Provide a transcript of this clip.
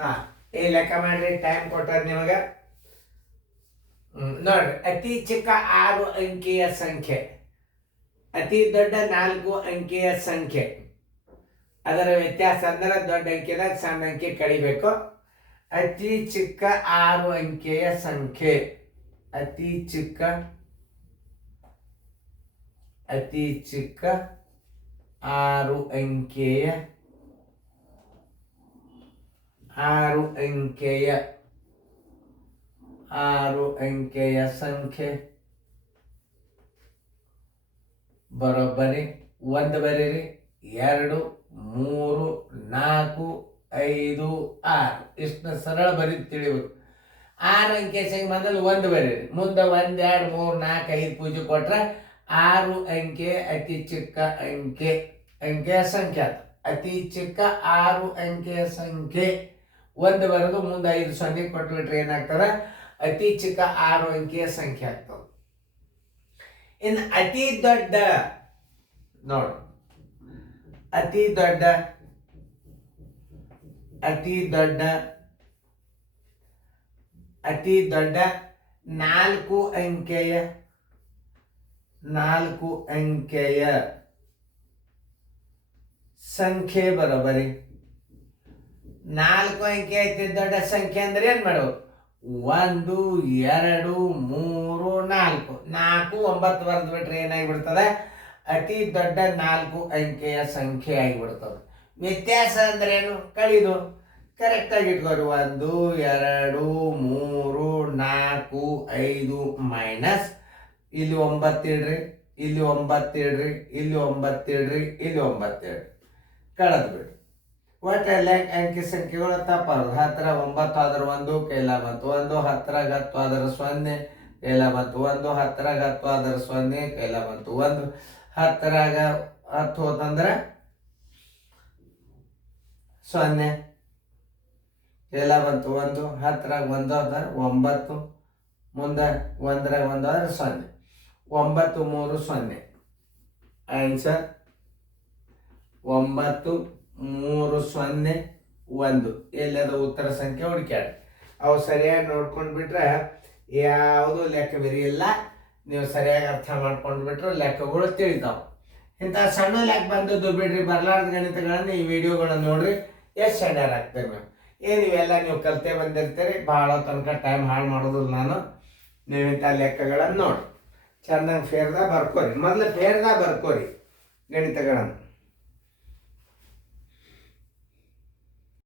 ಹಾ ಈ ಲೆಕ್ಕ ಮಾಡ್ರಿ, ಟೈಮ್ ಕೊಟ್ಟದ ನಿಮಗೆ. ನೋಡ್ರಿ, ಅತಿ ಚಿಕ್ಕ 6 ಅಂಕಿಯ ಸಂಖ್ಯೆ, ಅತಿ ದೊಡ್ಡ 4 ಅಂಕಿಯ ಸಂಖ್ಯೆ, ಅದರ ವ್ಯತ್ಯಾಸ ಅಂದ್ರೆ ದೊಡ್ಡ ಅಂಕಿದಾಗ ಸಣ್ಣ ಅಂಕಿ ಕಳಿಬೇಕು. ಅತಿ ಚಿಕ್ಕ 6 ಅಂಕೆಯ ಸಂಖ್ಯೆ, ಅತಿ ಚಿಕ್ಕ 6 ಅಂಕೆಯ ಸಂಖ್ಯೆ ಬರೋಬ್ಬರಿ 1 ಬರೀರಿ, 2, 3, 4, 5, 6 ಇಷ್ಟನ್ನ ಸರಳ ಬರೀ ತಿಳಿಬೇಕು. 6 ಅಂಕೆ ಸಂಖ್ಯೆ ಮೊದಲು 1 ಬರೀರಿ, ಮುಂದೆ 1, 2, 3, 4, 5 ಪೂಜೆ ಕೊಟ್ರೆ 6 ಅಂಕೆ ಅತಿ ಚಿಕ್ಕ ಅಂಕೆಯ ಸಂಖ್ಯೆ. ಅತಿ ಚಿಕ್ಕ 6 ಅಂಕೆಯ ಸಂಖ್ಯೆ 1 ಬರೋದು, ಮುಂದೆ 5 0 ಕೊಟ್ಬಿಟ್ರೆ ಏನಾಗ್ತದೆ, ಅತಿ ಚಿಕ್ಕ 6 ಅಂಕೆಯ ಸಂಖ್ಯೆ ಆಗ್ತದೆ. ಇನ್ನು ಅತಿ ದೊಡ್ಡ ನೋಡು, ಅತಿ ದೊಡ್ಡ 4 ಅಂಕೆಯ ಸಂಖ್ಯೆ ಬರೋಬರಿ. 4 ಅಂಕೆ ಅತಿ ದೊಡ್ಡ ಸಂಖ್ಯೆ ಅಂದ್ರೆ ಏನ್ ಮಾಡೋದು, 1, 2, 3, 4, 9 ಬರೆದು ಬಿಟ್ರೆ ಏನಾಗಿಬಿಡ್ತದೆ, ಅತಿ ದೊಡ್ಡ 4 ಅಂಕೆಯ ಸಂಖ್ಯೆ ಆಗಿಬಿಡ್ತದೆ. ವ್ಯತ್ಯಾಸ ಅಂದ್ರೆ ಏನು, ಕಳಿದು ಕರೆಕ್ಟ್ ಆಗಿ ಇಟ್ಕೋರಿ. 1, 2, 3, 4, 5 ಮೈನಸ್ ಇಲ್ಲಿ 9 ಇಡ್ರಿ, ಇಲ್ಲಿ 9 ಇಡ್ರಿ, ಇಲ್ಲಿ 9 ಇಡ್ರಿ, ಇಲ್ಲಿ 9 ಇಡ್ರಿ, ಕಳೆದು ಬಿಡ್ರಿ. ಒಟ್ಟಲ್ಲಿ ಅಂಕಿ ಸಂಖ್ಯೆಗಳು ತಪ್ಪಾರು. 10 9 ಆದ್ರೆ 1 ಕೈಲ ಬಂತು 1, 10 10 ಆದ್ರೆ 0 ಕೈಲ ಬಂತು 1, 10 10 ಆದ್ರೆ 0 ಕೈಲ ಬಂತು 1, 10 10 ಹೋತಂದ್ರೆ 0 ಕೈಲ ಬಂತು 1, 10 1 ಆದ್ರೆ 9, ಮುಂದೆ 1 1 ಆದ್ರೆ 0, 9 3 0. ಆನ್ಸರ್ 9 3 0 1. ಎಲ್ಲದ ಉತ್ತರ ಸಂಖ್ಯೆ ಹುಡುಕ್ಯಾಡಿ. ಅವು ಸರಿಯಾಗಿ ನೋಡ್ಕೊಂಡು ಬಿಟ್ರೆ ಯಾವುದು ಲೆಕ್ಕ ಬೆರಿಯಿಲ್ಲ. ನೀವು ಸರಿಯಾಗಿ ಅರ್ಥ ಮಾಡ್ಕೊಂಡು ಬಿಟ್ರೆ ಲೆಕ್ಕಗಳು ತಿಳಿತಾವೆ. ಇಂಥ ಸಣ್ಣ ಲೆಕ್ಕ ಬಂದದ್ದು ಬಿಡ್ರಿ, ಬರಲಾರ್ದ ಗಣಿತಗಳನ್ನು ಈ ವಿಡಿಯೋಗಳನ್ನ ನೋಡ್ರಿ, ಎಷ್ಟು ಸಣ್ಣ ಆಗ್ತೇವೆ ನಾವು. ಏನು ಇವೆಲ್ಲ ನೀವು ಕಲಿತೇ ಬಂದಿರ್ತೀರಿ, ಭಾಳ ತನಕ ಟೈಮ್ ಹಾಳು ಮಾಡೋದಿಲ್ಲ ನಾನು. ನೀವು ಇಂಥ ಲೆಕ್ಕಗಳನ್ನು ನೋಡಿ ಚೆಂದಂಗೆ ಫೇರ್ದಾಗ ಬರ್ಕೋರಿ, ಮೊದಲು ಫೇರ್ದಾಗ ಬರ್ಕೋರಿ ಗಣಿತಗಳನ್ನು.